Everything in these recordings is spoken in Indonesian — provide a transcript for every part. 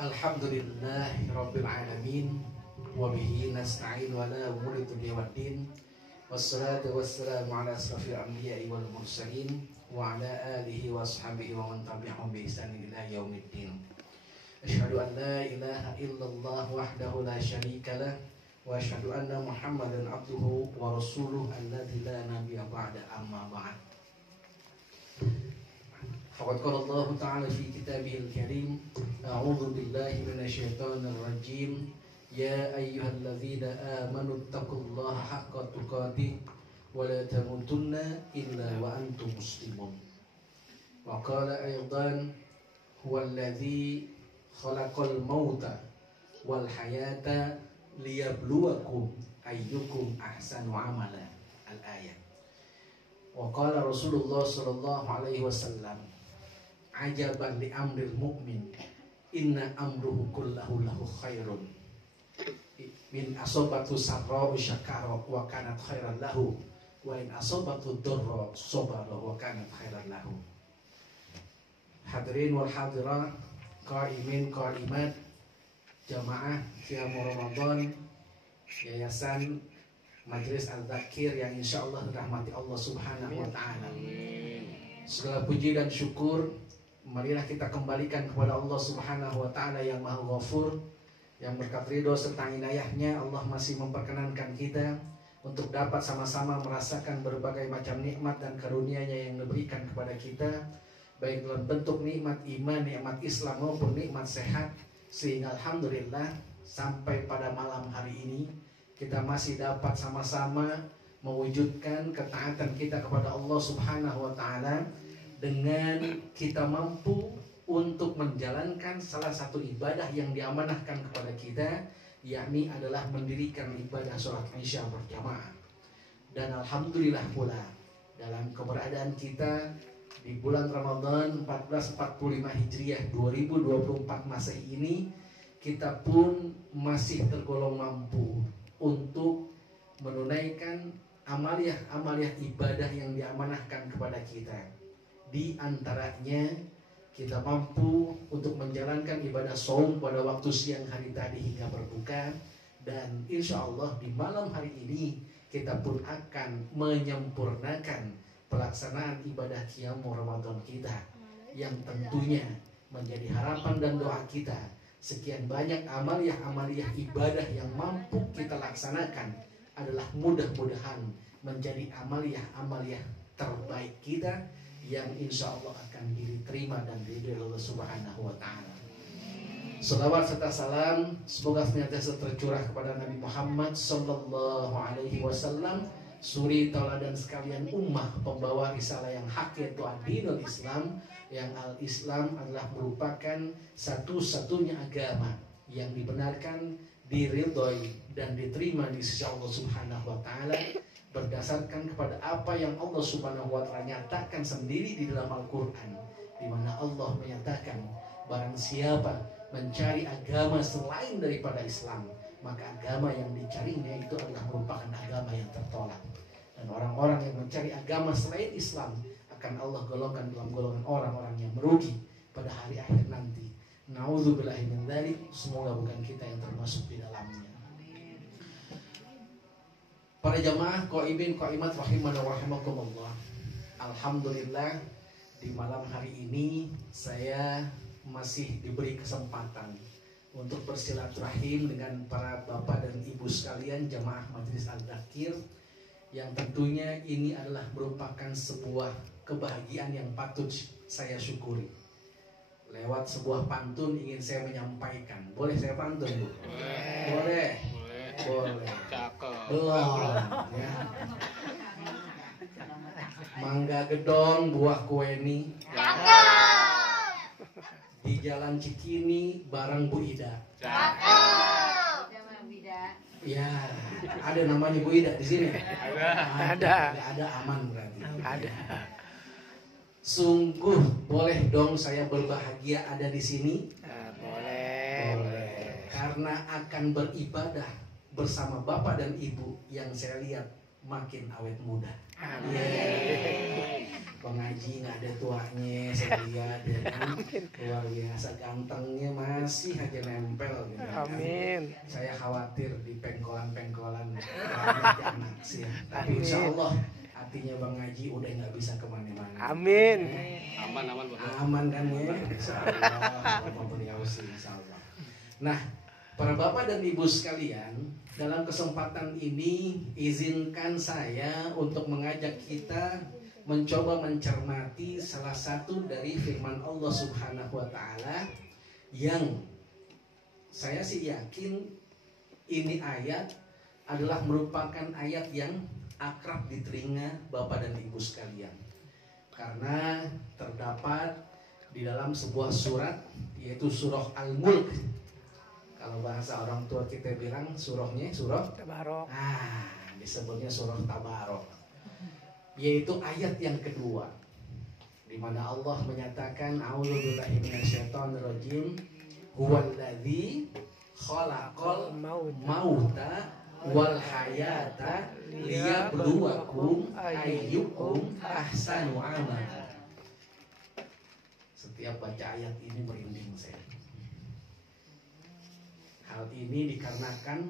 Alhamdulillahirabbil alamin wa bihi nasta'in wa la umuri dunya waddin wassalatu wassalamu ala asrafil anbiya'i wal mursalin wa ala alihi wa ashabihi wa man tabi'ahum bi ihsanin ila yaumiddin. Asyhadu an la ilaha illallah wahdahu la syarika lah wa asyhadu anna Muhammadan abduhu wa rasuluhu alladzi la nabiyya ba'da amma ba'd. Faqad qala Allah Ta'ala fi kitabihil karim, a'udzu billahi minasyaitonir rajim, ya ayyuhalladzina amanu taqullaha haqqa tuqatih wa la tamutunna illa wa antum muslimun. Wa qala aydan huwallazi khalaqal mauta wal hayata liyabluwakum ayyukum ahsanu amala. Al-ayat. Wa qala Rasulullah sallallahu alaihi wasallam, ajaban li amril mu'min, inna amruhu kullahu lahu khairun, min asobatu sarra'u syakara wa kanat khairan lahu, wa in asobatu durra sabara wa kanat khairan lahu. Hadirin wal hadirat, qaimin qaimat, jamaah qiyam Ramadan Yayasan Majelis Al-Dzakir yang insyaallah dirahmati Allah Subhanahu wa taala. Segala puji dan syukur marilah kita kembalikan kepada Allah Subhanahu wa taala yang Maha Ghafur, yang berkat ridho serta inayahnya Allah masih memperkenankan kita untuk dapat sama-sama merasakan berbagai macam nikmat dan karunia-Nya yang diberikan kepada kita, baik dalam bentuk nikmat iman, nikmat Islam maupun nikmat sehat, sehingga alhamdulillah sampai pada malam hari ini kita masih dapat sama-sama mewujudkan ketaatan kita kepada Allah Subhanahu wa taala dengan kita mampu untuk menjalankan salah satu ibadah yang diamanahkan kepada kita, yakni adalah mendirikan ibadah sholat isya berjamaah. Dan alhamdulillah pula dalam keberadaan kita di bulan Ramadan 1445 Hijriah 2024 Masehi ini, kita pun masih tergolong mampu untuk menunaikan amaliyah ibadah yang diamanahkan kepada kita. Di antaranya kita mampu untuk menjalankan ibadah shaum pada waktu siang hari tadi hingga berbuka, dan insya Allah di malam hari ini kita pun akan menyempurnakan pelaksanaan ibadah qiyam Ramadan kita, yang tentunya menjadi harapan dan doa kita. Sekian banyak amaliyah ibadah yang mampu kita laksanakan adalah mudah-mudahan menjadi amaliyah terbaik kita yang insya Allah akan diterima dan diridhoi Allah Subhanahu wa taala. Salawat serta salam semoga senantiasa tercurah kepada Nabi Muhammad sallallahu alaihi wasallam, suri tauladan sekalian ummah pembawa risalah yang hak, yaitu ad-dinul Islam, yang al-Islam adalah merupakan satu-satunya agama yang dibenarkan, diridhoi dan diterima di sisi Allah Subhanahu wa taala berdasarkan kepada apa yang Allah Subhanahu wa taala nyatakan sendiri di dalam Al-Qur'an, di mana Allah menyatakan barang siapa mencari agama selain daripada Islam, maka agama yang dicarinya itu adalah merupakan agama yang tertolak. Dan orang-orang yang mencari agama selain Islam akan Allah golongkan dalam golongan orang-orang yang merugi pada hari akhir nanti. Na'udzubillahi min dzalik, semoga bukan kita yang termasuk di dalamnya. Para jamaah qaimin qaimat rahimana wa rahimakumullah. Alhamdulillah di malam hari ini saya masih diberi kesempatan untuk bersilaturahim dengan para bapak dan ibu sekalian jamaah Majelis Al-Dzakir, yang tentunya ini adalah merupakan sebuah kebahagiaan yang patut saya syukuri. Lewat sebuah pantun ingin saya menyampaikan. Boleh saya pantun, Bu? Boleh. Boleh. Belum ya. Mangga gedong buah kueni. Di Jalan Cikini bareng Bu Ida. Ya, ada namanya Bu Ida di sini. Ada. Ada, aman berarti. Ada. Sungguh boleh dong saya berbahagia ada di sini. Boleh. Karena akan beribadah bersama bapak dan ibu yang saya lihat makin awet muda. Pengaji nggak ada tuanya, saya lihat ya kan, luar biasa gantengnya masih aja nempel gitu. Amin. Saya khawatir di pengkolan-pengkolan banyak anak sih ya. Tapi insya Allah hatinya Bang Haji udah nggak bisa kemana-mana. Amin. Aman kan ya, insya Allah. Bapak beliau sih insya Allah. Nah, para bapak dan ibu sekalian, dalam kesempatan ini izinkan saya untuk mengajak kita mencoba mencermati salah satu dari firman Allah Subhanahu wa taala yang saya sih yakin ini ayat adalah merupakan ayat yang akrab di telinga bapak dan ibu sekalian. Karena terdapat di dalam sebuah surat, yaitu surah Al-Mulk. Kalau bahasa orang tua kita bilang surahnya surah Tabarok. Disebutnya surah Tabarok. Yaitu ayat yang kedua, di mana Allah menyatakan a'udzubillahi minasyaitonirrajim, huwallazi khalaqal mauta wal hayata liyabluwakum ayyukum ahsanu amala. Setiap baca ayat ini merinding saya. Hal ini dikarenakan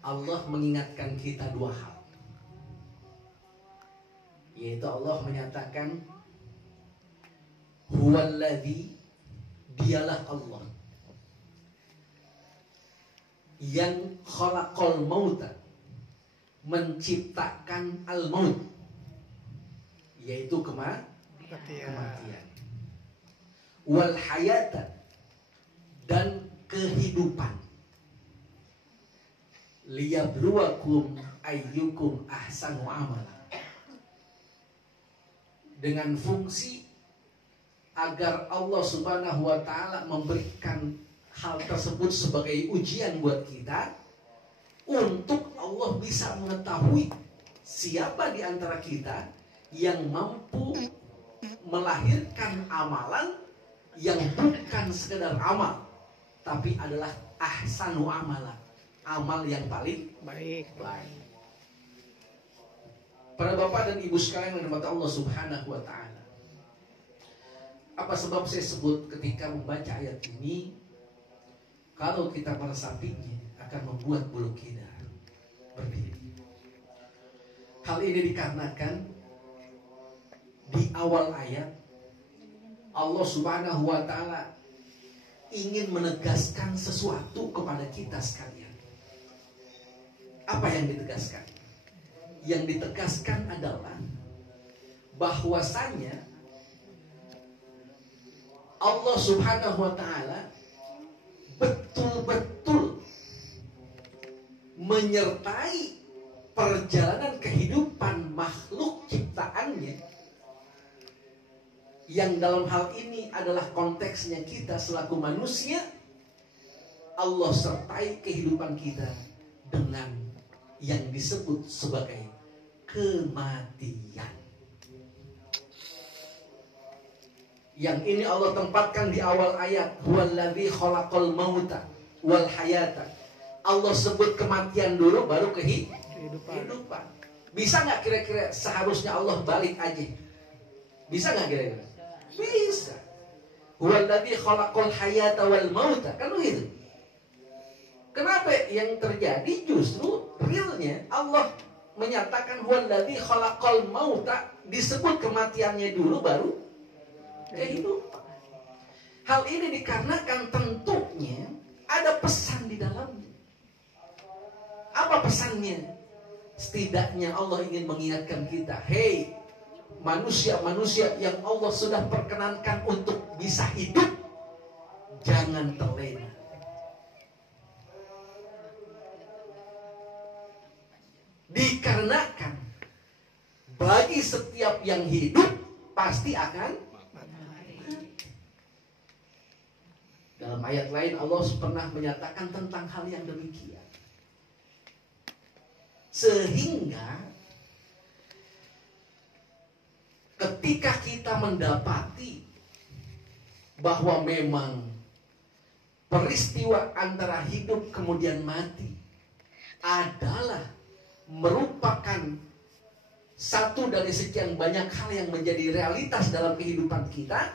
Allah mengingatkan kita dua hal. Yaitu Allah menyatakan huwallazi, dialah Allah yang khalaqal mauta, menciptakan al-maut, yaitu kematian, wal hayata, dan kehidupan, liyabluwakum ayyukum ahsanu amala, dengan fungsi agar Allah Subhanahu wa taala memberikan hal tersebut sebagai ujian buat kita, untuk Allah bisa mengetahui siapa di antara kita yang mampu melahirkan amalan yang bukan sekedar amal, tapi adalah ahsanu amala, amal yang paling baik. Para bapak dan ibu sekalian yang dirahmati Allah Subhanahu wa taala. Apa sebab saya sebut ketika membaca ayat ini, kalau kita meresapinya akan membuat bulu kita berdiri. Hal ini dikarenakan di awal ayat Allah Subhanahu wa taala ingin menegaskan sesuatu kepada kita sekalian. Apa yang ditegaskan? Yang ditegaskan adalah bahwasanya Allah Subhanahu wa taala betul-betul menyertai perjalanan kehidupan makhluk ciptaannya, yang dalam hal ini adalah konteksnya kita selaku manusia. Allah sertai kehidupan kita dengan yang disebut sebagai kematian. Yang ini Allah tempatkan di awal ayat, huwallazi khalaqal mauta wal hayata. Allah sebut kematian dulu, baru kehidupan. Bisa nggak kira-kira seharusnya Allah balik aja? Bisa nggak kira-kira? Bisa. Huwallazi khalaqal hayata wal mauta, kan begitu. Kenapa yang terjadi justru realnya Allah menyatakan huwallazi khalaqal mauta, disebut kematiannya dulu baru kehidupan. Hal ini dikarenakan tentunya ada pesan di dalamnya. Apa pesannya? Setidaknya Allah ingin mengingatkan kita, hei manusia-manusia yang Allah sudah perkenankan untuk bisa hidup, jangan terlena. Dikarenakan bagi setiap yang hidup pasti akan mati. Dalam ayat lain Allah pernah menyatakan tentang hal yang demikian. Sehingga ketika kita mendapati bahwa memang peristiwa antara hidup kemudian mati adalah merupakan satu dari sekian banyak hal yang menjadi realitas dalam kehidupan kita,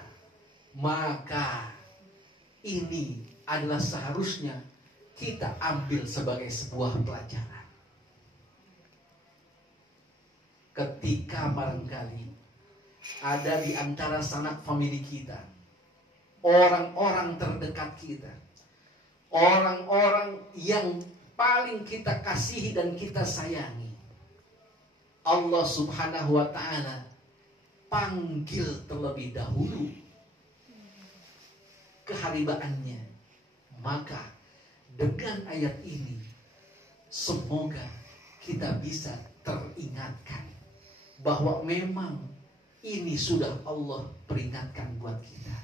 maka ini adalah seharusnya kita ambil sebagai sebuah pelajaran. Ketika barangkali ada di antara sanak famili kita, orang-orang terdekat kita, orang-orang yang paling kita kasihi dan kita sayangi, Allah Subhanahu wa ta'ala panggil terlebih dahulu keharibaannya. Maka dengan ayat ini semoga kita bisa teringatkan bahwa memang ini sudah Allah peringatkan buat kita,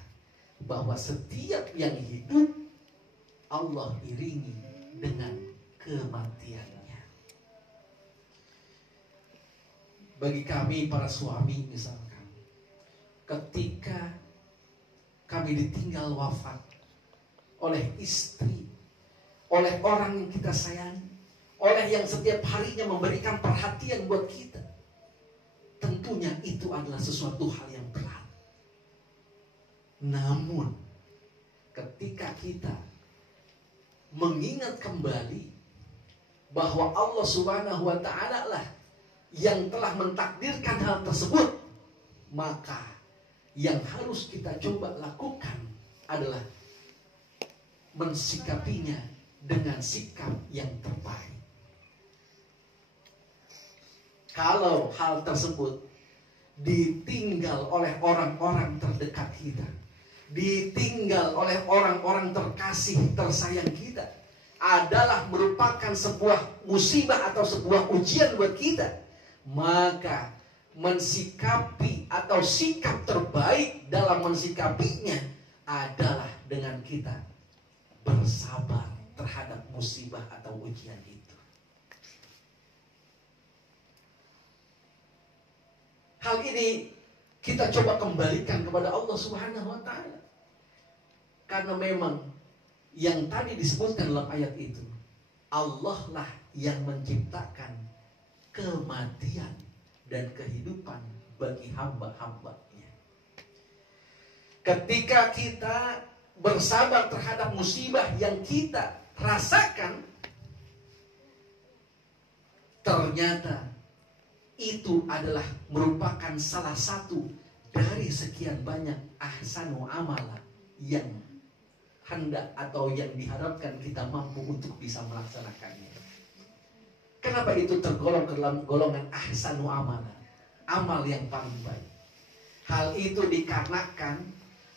bahwa setiap yang hidup Allah iringi dengan kematiannya. Bagi kami para suami misalkan, ketika kami ditinggal wafat oleh istri, oleh orang yang kita sayangi, oleh yang setiap harinya memberikan perhatian buat kita, tentunya itu adalah sesuatu hal yang berat. Namun ketika kita mengingat kembali bahwa Allah Subhanahu wa ta'ala lah yang telah mentakdirkan hal tersebut, maka yang harus kita coba lakukan adalah mensikapinya dengan sikap yang terbaik. Kalau hal tersebut ditinggal oleh orang-orang terdekat kita, ditinggal oleh orang-orang terkasih, tersayang kita, adalah merupakan sebuah musibah atau sebuah ujian buat kita, maka mensikapi atau sikap terbaik dalam mensikapinya adalah dengan kita bersabar terhadap musibah atau ujian itu. Hal ini kita coba kembalikan kepada Allah Subhanahu wa ta'ala. Karena memang yang tadi disebutkan dalam ayat itu, Allah lah yang menciptakan kematian dan kehidupan bagi hamba-hambanya. Ketika kita bersabar terhadap musibah yang kita rasakan, ternyata itu adalah merupakan salah satu dari sekian banyak ahsanu amala yang hendak atau yang diharapkan kita mampu untuk bisa melaksanakannya. Kenapa itu tergolong ke dalam golongan ahsanu amala, amal yang paling baik? Hal itu dikarenakan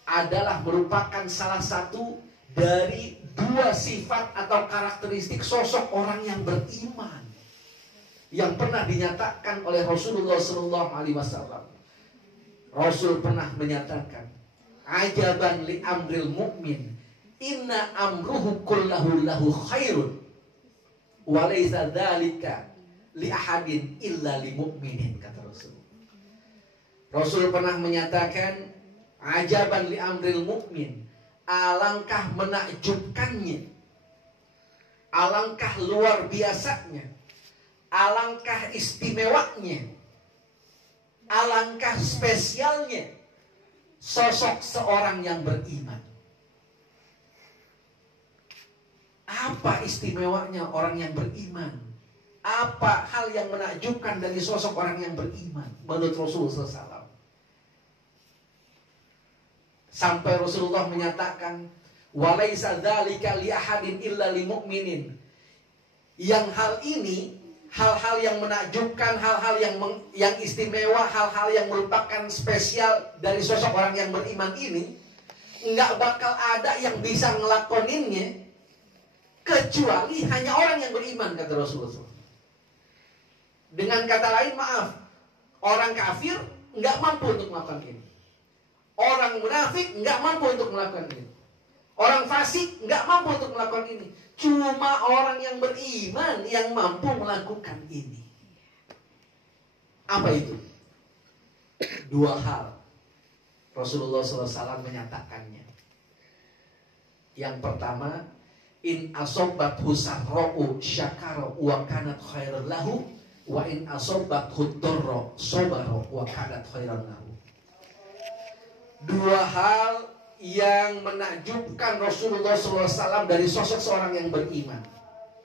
adalah merupakan salah satu dari dua sifat atau karakteristik sosok orang yang beriman yang pernah dinyatakan oleh Rasulullah SAW. Rasul pernah menyatakan, ajaban li amril mu'min, inna amruhu kullahu lahu khairun, wa laysa dzalika li ahadin illa li mu'minin, kata Rasul. Rasul pernah menyatakan, ajaban li amril mu'min, alangkah menakjubkannya, alangkah luar biasanya, alangkah istimewanya, alangkah spesialnya sosok seorang yang beriman. Apa istimewanya orang yang beriman? Apa hal yang menakjubkan dari sosok orang yang beriman menurut Rasulullah SAW? Sampai Rasulullah menyatakan, walaisa dzalika li ahadin illa li mu'minin. Yang hal ini, hal-hal yang menakjubkan, hal-hal yang istimewa, hal-hal yang merupakan spesial dari sosok orang yang beriman ini, nggak bakal ada yang bisa ngelakoninnya kecuali hanya orang yang beriman, kata Rasulullah. Dengan kata lain, maaf, orang kafir nggak mampu untuk melakukan ini. Orang munafik nggak mampu untuk melakukan ini. Orang fasik nggak mampu untuk melakukan ini. Cuma orang yang beriman yang mampu melakukan ini. Apa itu? Dua hal. Rasulullah SAW menyatakannya. Yang pertama, in asobathu sarra'u syakara wa kanat khairan lahu wa in asobathu dharra sabara wa kanat khairan lahu. Dua hal yang menakjubkan Rasulullah SAW dari sosok seorang yang beriman,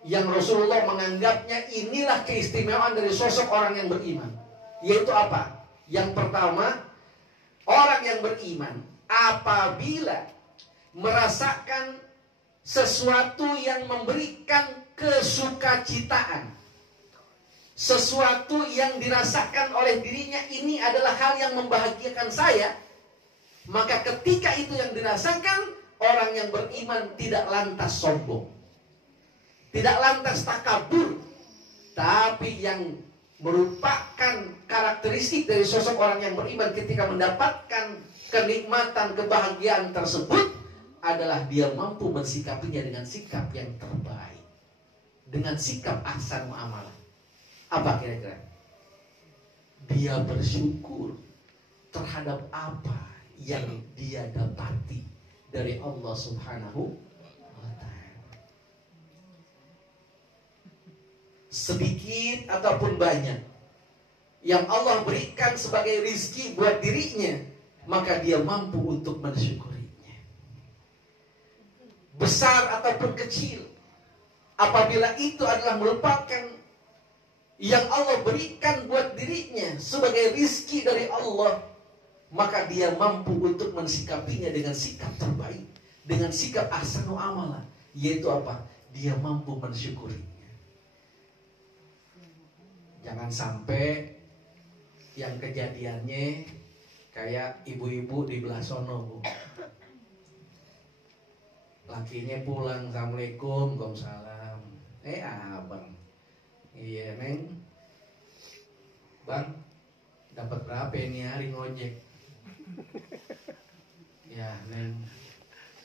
yang Rasulullah menganggapnya inilah keistimewaan dari sosok orang yang beriman. Yaitu apa? Yang pertama, orang yang beriman apabila merasakan sesuatu yang memberikan kesukacitaan, sesuatu yang dirasakan oleh dirinya ini adalah hal yang membahagiakan saya, maka ketika itu yang dirasakan, orang yang beriman tidak lantas sombong, tidak lantas takabur, tapi yang merupakan karakteristik dari sosok orang yang beriman ketika mendapatkan kenikmatan, kebahagiaan tersebut adalah dia mampu mensikapinya dengan sikap yang terbaik, dengan sikap ahsan muamalah. Apa kira-kira? Dia bersyukur terhadap apa yang dia dapati dari Allah Subhanahu wa ta'ala. Sedikit ataupun banyak yang Allah berikan sebagai rizki buat dirinya, maka dia mampu untuk mensyukurinya. Besar ataupun kecil, apabila itu adalah merupakan yang Allah berikan buat dirinya sebagai rizki dari Allah, maka dia mampu untuk mensikapinya dengan sikap terbaik, dengan sikap ahsanu amalah, yaitu apa? Dia mampu mensyukurinya. Jangan sampai yang kejadiannya kayak ibu-ibu di belah sono, Bu. Lakinya pulang, assalamualaikum, waalaikumsalam. Abang, iya neng, bang, dapat berapa ini hari ngojek? Ya neng,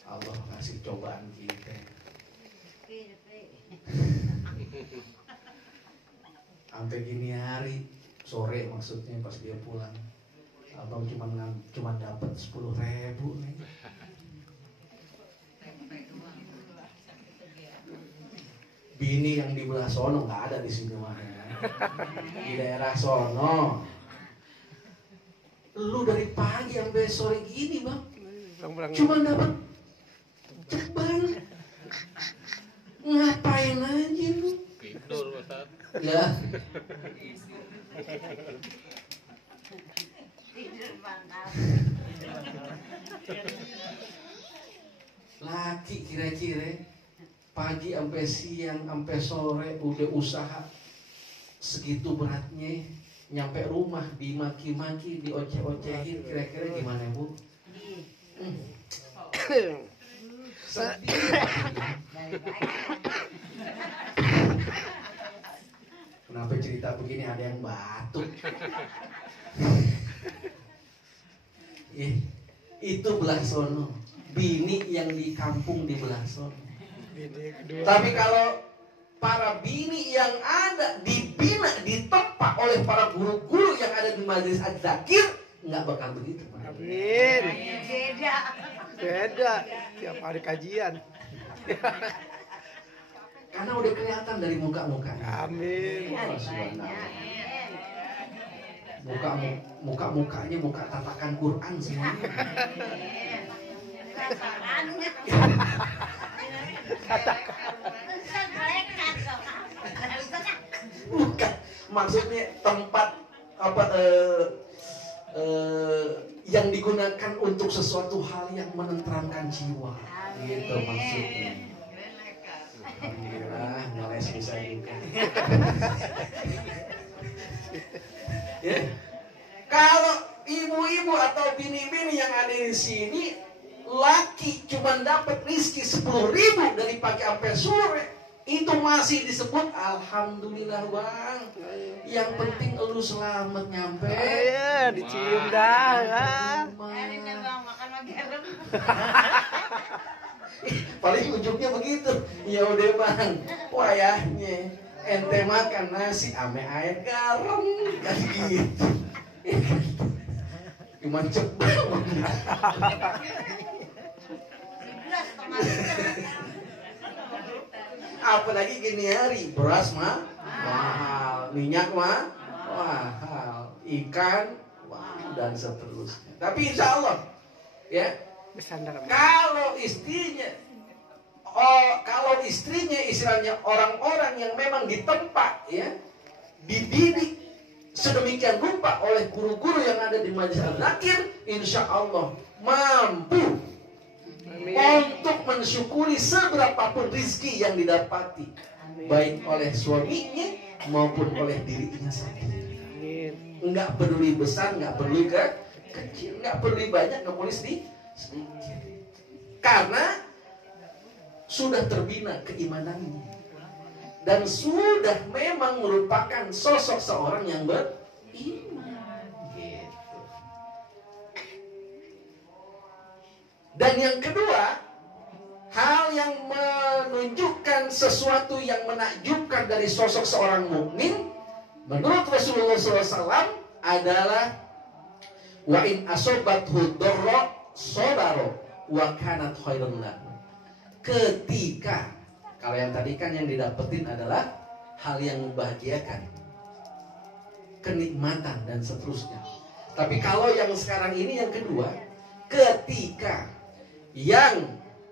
Allah kasih cobaan kita. Sampai gini hari sore maksudnya pas dia pulang, abang cuma dapat 10.000 nih. Bini yang di belah sono nggak ada di sini mah, di daerah sono. Lu dari pagi sampai sore gini bang, cuma dapat ceban, ngapain aja lu? Tidur Ustaz. Ya. Laki kira-kira pagi sampai siang sampai sore udah usaha segitu beratnya, nyampe rumah dimaki-maki, dioceh-ocehin, kira-kira gimana Bu? Sedih. Kenapa cerita begini ada yang batuk? Itu belah sono, bini yang di kampung di belah sono. Tapi kalau para bini yang ada dibina, ditempa oleh para guru-guru yang ada di majelis Az-Zakir, nggak bakal begitu. Amin. Beda. Tiap hari kajian. Karena udah kelihatan dari muka-mukanya. Amin. Muka-mukanya muka tatakan Quran semuanya. Bukan, maksudnya tempat yang digunakan untuk sesuatu hal yang menenteramkan jiwa, gitu maksudnya. Alhamdulillah, ngeles bisa juga. Ya. Kalau ibu-ibu atau bini-bini yang ada di sini, laki cuma dapat rizki 10.000 dari pagi sampai sore, itu masih disebut alhamdulillah bang. Yang penting lu selamat nyampe. Iya, dicium dah. Paling ujungnya begitu. Ya udah bang, wayahnya ente makan nasi ame air garam kan gitu. Cuman cepet. Apalagi gini hari beras mahal. minyak mahal, ikan dan seterusnya. Tapi insya Allah ya, kalau istrinya istilahnya orang-orang yang memang ditempa ya, dididik sedemikian rupa oleh guru-guru yang ada di Majelis Al-Zakir, insya Allah mampu untuk mensyukuri seberapapun rizki yang didapati, baik oleh suaminya maupun oleh dirinya sendiri. Enggak peduli besar, enggak peduli kecil, enggak peduli banyak, enggak peduli sedikit. Karena sudah terbina keimanannya dan sudah memang merupakan sosok seorang yang beriman. Gitu. Dan yang kedua, hal yang menunjukkan sesuatu yang menakjubkan dari sosok seorang mukmin menurut Rasulullah SAW adalah wa in asobathu dharra sabara wa kanat khairan lahu. Ketika, kalau yang tadi kan yang didapetin adalah hal yang membahagiakan, kenikmatan dan seterusnya. Tapi kalau yang sekarang ini yang kedua, ketika yang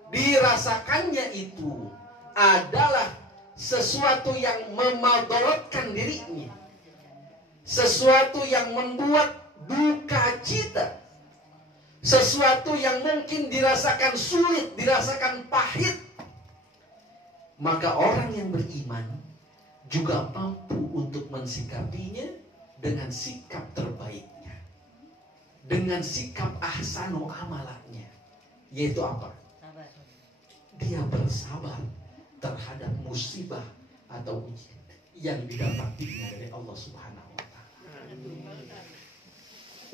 dirasakannya itu adalah sesuatu yang memadaratkan dirinya, sesuatu yang membuat duka cita, sesuatu yang mungkin dirasakan sulit, dirasakan pahit, maka orang yang beriman juga mampu untuk mensikapinya dengan sikap terbaiknya, dengan sikap ahsanu amalaknya, yaitu apa? Dia bersabar terhadap musibah atau ujian yang didapatinya dari Allah Subhanahu wa Ta'ala.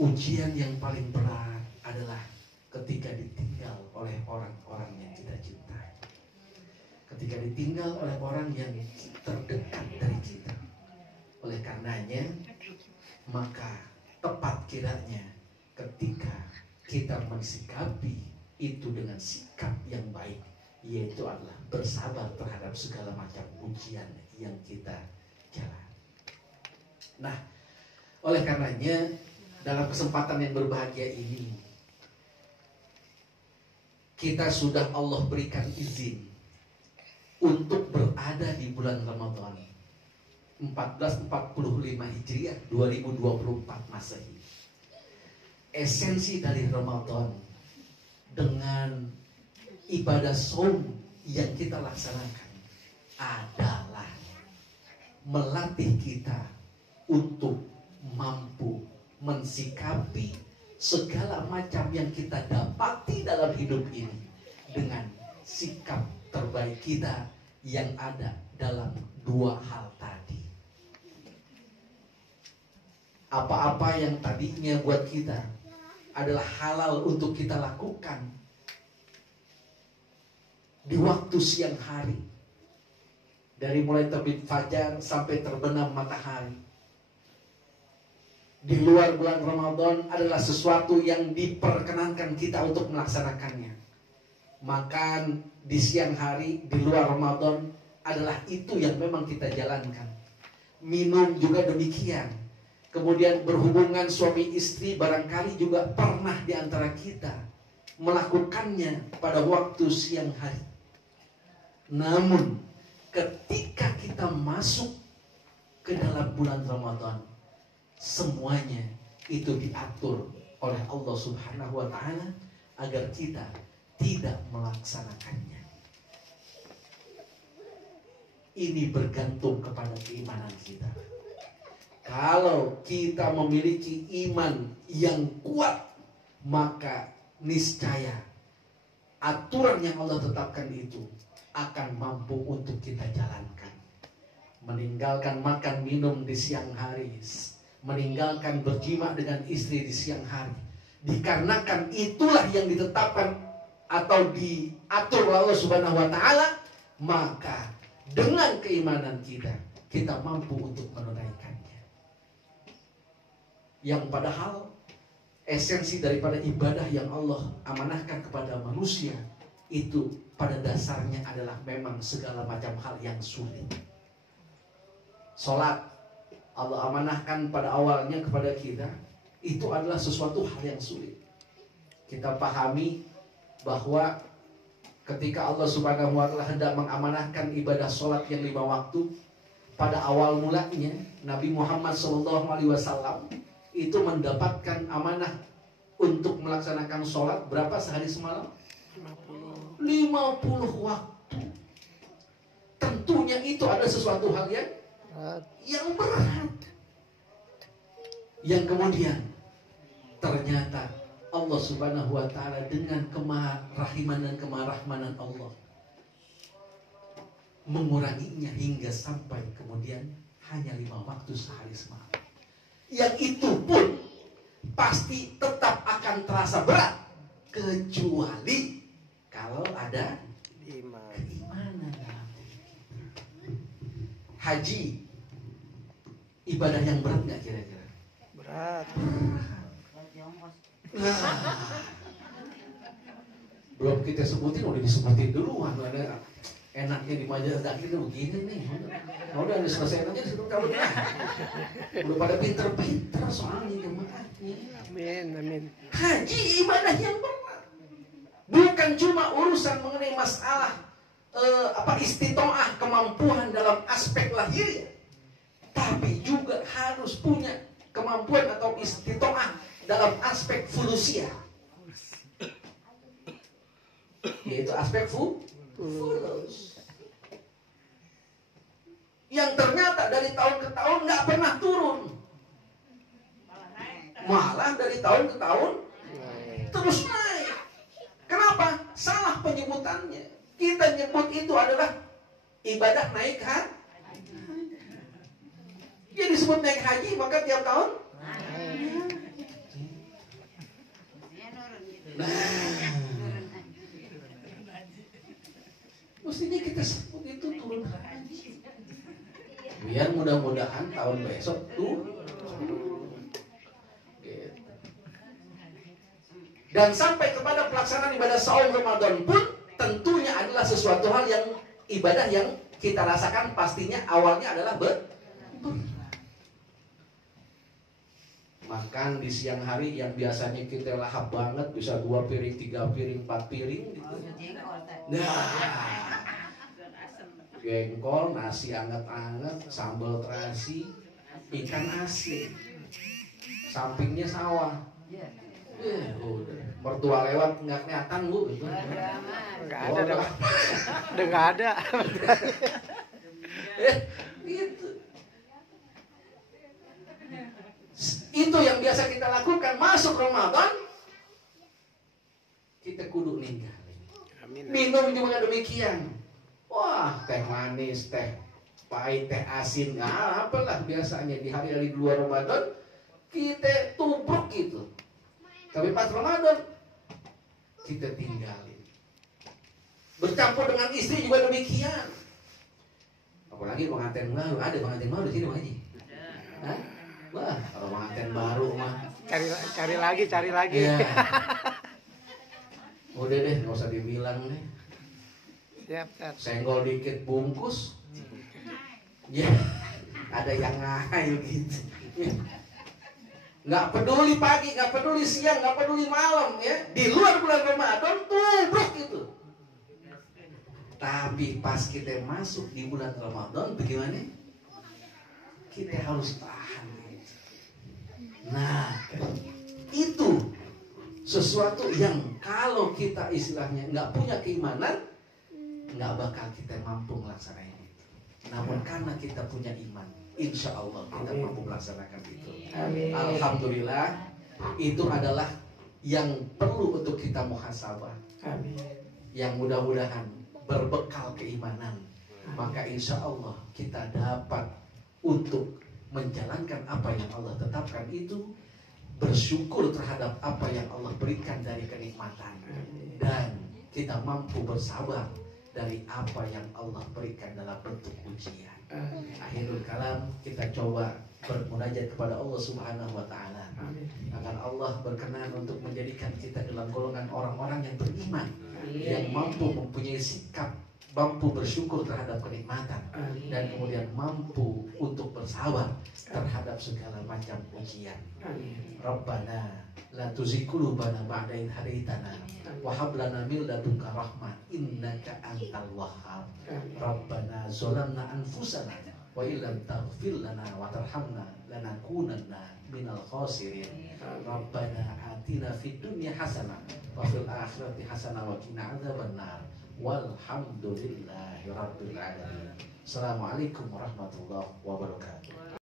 Ujian yang paling berat adalah ketika ditinggal oleh orang-orang yang kita cintai, ketika ditinggal oleh orang yang terdekat dari kita. Oleh karenanya, maka tepat kiranya ketika kita mensikapi itu dengan sikap yang baik, yaitu adalah bersabar terhadap segala macam ujian yang kita jalani. Nah, oleh karenanya dalam kesempatan yang berbahagia ini, kita sudah Allah berikan izin untuk berada di bulan Ramadan 1445 Hijriah 2024 Masehi. Esensi dari Ramadan dengan ibadah saum yang kita laksanakan adalah melatih kita untuk mampu mensikapi segala macam yang kita dapati dalam hidup ini dengan sikap terbaik kita yang ada dalam dua hal tadi. Apa-apa yang tadinya buat kita adalah halal untuk kita lakukan di waktu siang hari, dari mulai terbit fajar sampai terbenam matahari, di luar bulan Ramadan adalah sesuatu yang diperkenankan kita untuk melaksanakannya. Makan di siang hari di luar Ramadan adalah itu yang memang kita jalankan. Minum juga demikian. Kemudian berhubungan suami istri barangkali juga pernah di antara kita melakukannya pada waktu siang hari. Namun ketika kita masuk ke dalam bulan Ramadan, semuanya itu diatur oleh Allah Subhanahu wa Ta'ala agar kita tidak melaksanakannya. Ini bergantung kepada keimanan kita. Kalau kita memiliki iman yang kuat, maka niscaya aturan yang Allah tetapkan itu akan mampu untuk kita jalankan. Meninggalkan makan minum di siang hari, meninggalkan berjima dengan istri di siang hari, dikarenakan itulah yang ditetapkan atau diatur oleh Allah Subhanahu wa Ta'ala, maka dengan keimanan kita mampu untuk menunaikannya. Yang padahal esensi daripada ibadah yang Allah amanahkan kepada manusia itu pada dasarnya adalah memang segala macam hal yang sulit. Sholat Allah amanahkan pada awalnya kepada kita, itu adalah sesuatu hal yang sulit. Kita pahami bahwa ketika Allah Subhanahu wa Ta'ala hendak mengamanahkan ibadah sholat yang 5 waktu, pada awal mulanya Nabi Muhammad SAW itu mendapatkan amanah untuk melaksanakan sholat berapa sehari semalam? 50 waktu. Tentunya itu ada sesuatu hal yang berat. Yang kemudian ternyata Allah Subhanahu wa Ta'ala dengan kemarahiman dan kemarahmanan Allah menguranginya hingga sampai kemudian hanya 5 waktu sehari semalam. Yang itu pun pasti tetap akan terasa berat kecuali kalau ada keimanan. Haji ibadah yang berat nggak kira-kira? Berat. Belum kita sebutin, udah disebutin duluan. Ada enaknya di majalah Zakir itu begini nih. Udah selesai aja disuruh kamu dah. Udah pada pinter-pinter soalnya jemaahnya. Amin. Haji ibadah yang berat. Bukan cuma urusan mengenai masalah istitoah, kemampuan dalam aspek lahir, tapi juga harus punya kemampuan atau istitoah dalam aspek fulusia, yaitu aspek fulus, yang ternyata dari tahun ke tahun nggak pernah turun, malah dari tahun ke tahun terus naik. Kenapa? Salah penyebutannya. Kita nyebut itu adalah ibadah naik haji. Ya disebut naik haji, maka tiap tahun mestinya kita sebut itu turun haji. Biar mudah-mudahan tahun besok tuh. Dan sampai kepada pelaksanaan ibadah saum Ramadan pun tentunya adalah sesuatu hal yang ibadah yang kita rasakan pastinya awalnya adalah makan di siang hari yang biasanya kita lahap banget, bisa 2 piring, 3 piring, 4 piring gitu. Nah, jengkol, nasi anget-anget, sambal terasi, ikan asin, sampingnya sawah. Udah. Mertua lewat nggak kelihatan bu. Nggak ada dong. Udah nggak ada. Gitu. Itu yang biasa kita lakukan masuk Ramadan. Kita kudu ninggalin. Minum juga demikian. Wah, teh manis, teh pahit, teh asin, apalah biasanya di hari-hari di luar Ramadan kita tubruk gitu. Tapi pas Ramadan kita tinggalin. Bercampur dengan istri juga demikian. Apalagi pengantin baru, ada pengantin baru di sini Pak Haji? Hah? Wah, kalau pengantin baru mah cari lagi. Ya. Udah deh, nggak usah dibilang deh. Siap. Senggol dikit bungkus. Ya, ada yang ngahai gitu. Nggak peduli pagi, nggak peduli siang, nggak peduli malam ya. Di luar bulan Ramadan tubruk itu. Tapi pas kita masuk di bulan Ramadan bagaimana? Kita harus tahan. Nah, itu sesuatu yang kalau kita istilahnya nggak punya keimanan, nggak bakal kita mampu melaksanakan itu. Namun karena kita punya iman, insya Allah kita mampu melaksanakan itu. Amin. Alhamdulillah, itu adalah yang perlu untuk kita muhasabah. Amin. Yang mudah-mudahan berbekal keimanan, maka insya Allah kita dapat untuk menjalankan apa yang Allah tetapkan itu, bersyukur terhadap apa yang Allah berikan dari kenikmatan, dan kita mampu bersabar dari apa yang Allah berikan dalam bentuk ujian. Akhirul kalam, kita coba bermunajat kepada Allah Subhanahu wa Ta'ala agar Allah berkenan untuk menjadikan kita dalam golongan orang-orang yang beriman, yang mampu mempunyai sikap mampu bersyukur terhadap kenikmatan, dan kemudian mampu untuk bersabar terhadap segala macam ujian. Rabbana la tuzigh qulubana ba'da idh hadaitana wa hab lana min ladunka rahmah innaka antal wahhab. Rabbana zalamna anfusana wa illam taghfir lana wa tarhamna lanakunanna minal khasirin. Rabbana atina fid dunya hasanah wa fil akhirati hasanah wa qina adzabannar. Walhamdulillahi rabbil alamin. Assalamualaikum warahmatullahi wabarakatuh.